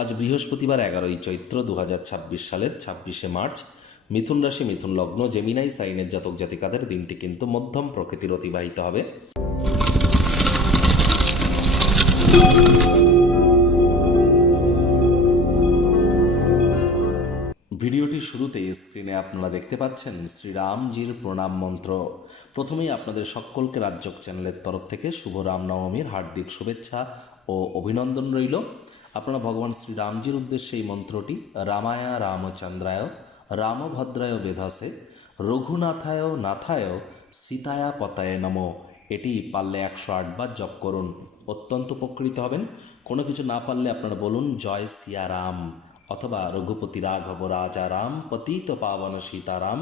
আজ বৃহস্পতিবার 11ই চৈত্র 2026 সালের 26শে মার্চ। মিথুন রাশি, মিথুন লগ্ন, জেমিনাই সাইনের জাতক জাতিকাদের দিনটি কিন্তু মধ্যম প্রকৃতির অতিবাহিত হবে। ভিডিওটির শুরুতেই স্ক্রিনে আপনারা দেখতে পাচ্ছেন শ্রীরামজির প্রণাম মন্ত্র। প্রথমেই আপনাদের সকলকে রাজ্যক চ্যানেলের তরফ থেকে শুভ রামনবমীর হার্দিক শুভেচ্ছা ও অভিনন্দন রইল। আপনারা ভগবান শ্রীরামজির উদ্দেশ্যে এই মন্ত্রটি রামায় রামচন্দ্রায় রামভদ্রায় বেধসে রঘুনাথায় নাথায় সীতায়া পতায় নমঃ, এটি পারলে 108 বার জপ করুন, অত্যন্ত উপকৃত হবেন। কোনো কিছু না পারলে আপনারা বলুন জয় সিয়ারাম অথবা রঘুপতি রাঘব রাজা রাম পতিত পাবন সীতারাম,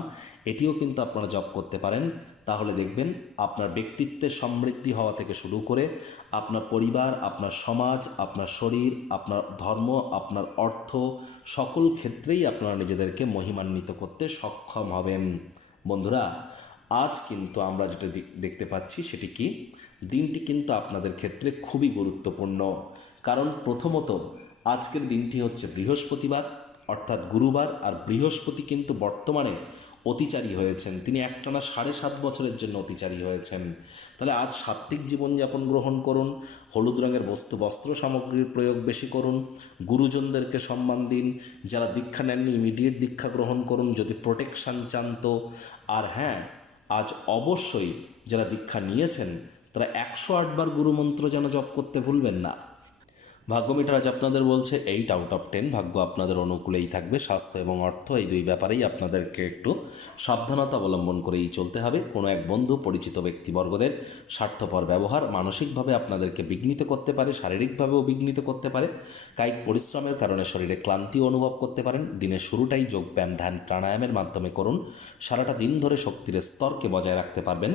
এটিও কিন্তু আপনারা জপ করতে পারেন। তাহলে দেখবেন আপনার ব্যক্তিত্বের সমৃদ্ধি হওয়া থেকে শুরু করে আপনার পরিবার, আপনার সমাজ, আপনার শরীর, আপনার ধর্ম, আপনার অর্থ, সকল ক্ষেত্রেই আপনারা নিজেদেরকে মহিমান্বিত করতে সক্ষম হবেন। বন্ধুরা, আজ কিন্তু আমরা যেটা দেখতে পাচ্ছি সেটি কি, দিনটি কিন্তু আপনাদের ক্ষেত্রে খুবই গুরুত্বপূর্ণ। কারণ প্রথমত আজকের দিনটি হচ্ছে বৃহস্পতিবার অর্থাৎ গুরুবার, আর বৃহস্পতি কিন্তু বর্তমানে অতিচারী হয়েছেন। তিনি একটানা 7.5 বছরের জন্য অতিচারী হয়েছেন। তাহলে আজ সাত্ত্বিক জীবনযাপন গ্রহণ করুন, হলুদ রঙের বস্ত্র সামগ্রীর প্রয়োগ বেশি করুন, গুরুজনদেরকে সম্মান দিন, যারা দীক্ষা নেননি ইমিডিয়েট দীক্ষা গ্রহণ করুন যদি প্রোটেকশান চান তো। আর হ্যাঁ, আজ অবশ্যই যারা দীক্ষা নিয়েছেন তারা 108 বার গুরুমন্ত্র যেন জপ করতে ভুলবেন না। ভাগ্য মিটার আজ আপনাদের বলছে 8 আউট অফ 10, ভাগ্য আপনাদের অনুকূলেই থাকবে। স্বাস্থ্য এবং অর্থ এই দুই ব্যাপারেই আপনাদেরকে একটু সাবধানতা অবলম্বন করেই চলতে হবে। কোনো এক বন্ধু, পরিচিত ব্যক্তিবর্গদের স্বার্থপর ব্যবহার মানসিকভাবে আপনাদেরকে বিঘ্নিত করতে পারে, শারীরিকভাবেও বিঘ্নিত করতে পারে। কায়িক পরিশ্রমের কারণে শরীরে ক্লান্তিও অনুভব করতে পারেন। দিনের শুরুটাই যোগব্যায়াম, ধ্যান, প্রাণায়ামের মাধ্যমে করুন, সারাটা দিন ধরে শক্তির স্তরকে বজায় রাখতে পারবেন।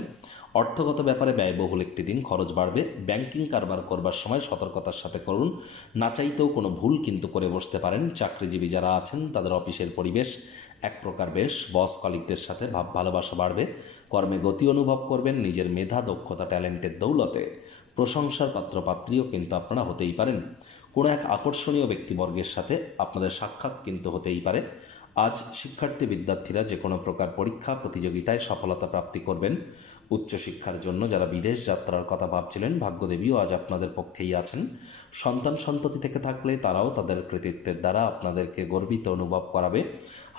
অর্থগত ব্যাপারে ব্যয়বহুল একটি দিন, খরচ বাড়বে। ব্যাংকিং কারবার করবার সময় সতর্কতার সাথে করুন, না চাইতেও কোনো ভুল কিন্তু করে বসতে পারেন। চাকরিজীবী যারা আছেন তাদের অফিসের পরিবেশ এক প্রকার বেশ, বস কলিগদের সাথে ভাব ভালোবাসা বাড়বে। কর্মে গতি অনুভব করবেন, নিজের মেধা, দক্ষতা, ট্যালেন্টের দৌলতে প্রশংসার পাত্রপাত্রীও কিন্তু আপনারা হতেই পারেন। কোনো এক আকর্ষণীয় ব্যক্তিবর্গের সাথে আপনাদের সাক্ষাৎ কিন্তু হতেই পারে। আজ শিক্ষার্থী বিদ্যার্থীরা যে কোনো প্রকার পরীক্ষা প্রতিযোগিতায় সফলতা প্রাপ্তি করবেন। উচ্চশিক্ষার জন্য যারা বিদেশ যাত্রার কথা ভাবছিলেন, ভাগ্যদেবীও আজ আপনাদের পক্ষেই আছেন। সন্তান সন্ততি থেকে থাকলে তারাও তাদের কৃতিত্বের দ্বারা আপনাদেরকে গর্বিত অনুভব করাবে।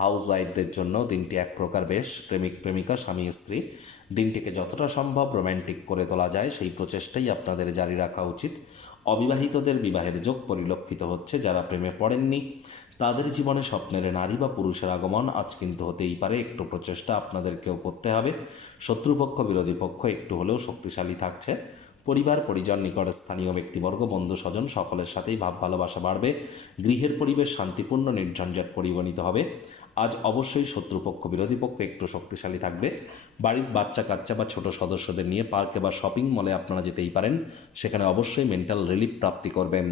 হাউস ওয়াইফদের জন্য দিনটি এক প্রকার বেশ, প্রেমিক প্রেমিকা, স্বামী স্ত্রী দিনটিকে যতটা সম্ভব রোম্যান্টিক করে তোলা যায় সেই প্রচেষ্টাই আপনাদের জারি রাখা উচিত। অবিবাহিতদের বিবাহের যোগ পরিলক্ষিত হচ্ছে। যারা প্রেমে পড়েননি তাদের জীবনে স্বপ্নের নারী বা পুরুষের আগমন আজ কিন্তু হতেই পারে। একটু প্রচেষ্টা আপনাদেরকেও করতে হবে। শত্রুপক্ষ, বিরোধী পক্ষ একটু হলেও শক্তিশালী থাকছে। পরিবার, পরিজন, নিকট স্থানীয় ব্যক্তিবর্গ, বন্ধু স্বজন সকলের সাথেই ভাব ভালোবাসা বাড়বে। গৃহের পরিবেশ শান্তিপূর্ণ, নির্ঝঞ্ঝাট পরিগণিত হবে। আজ অবশ্যই শত্রুপক্ষ, বিরোধী পক্ষ একটু শক্তিশালী থাকবে। বাড়ির বাচ্চা কাচ্চা বা ছোট সদস্যদের নিয়ে পার্কে বা শপিং মলে আপনারা যেতেই পারেন, সেখানে অবশ্যই মেন্টাল রিলিফ প্রাপ্তি করবেন।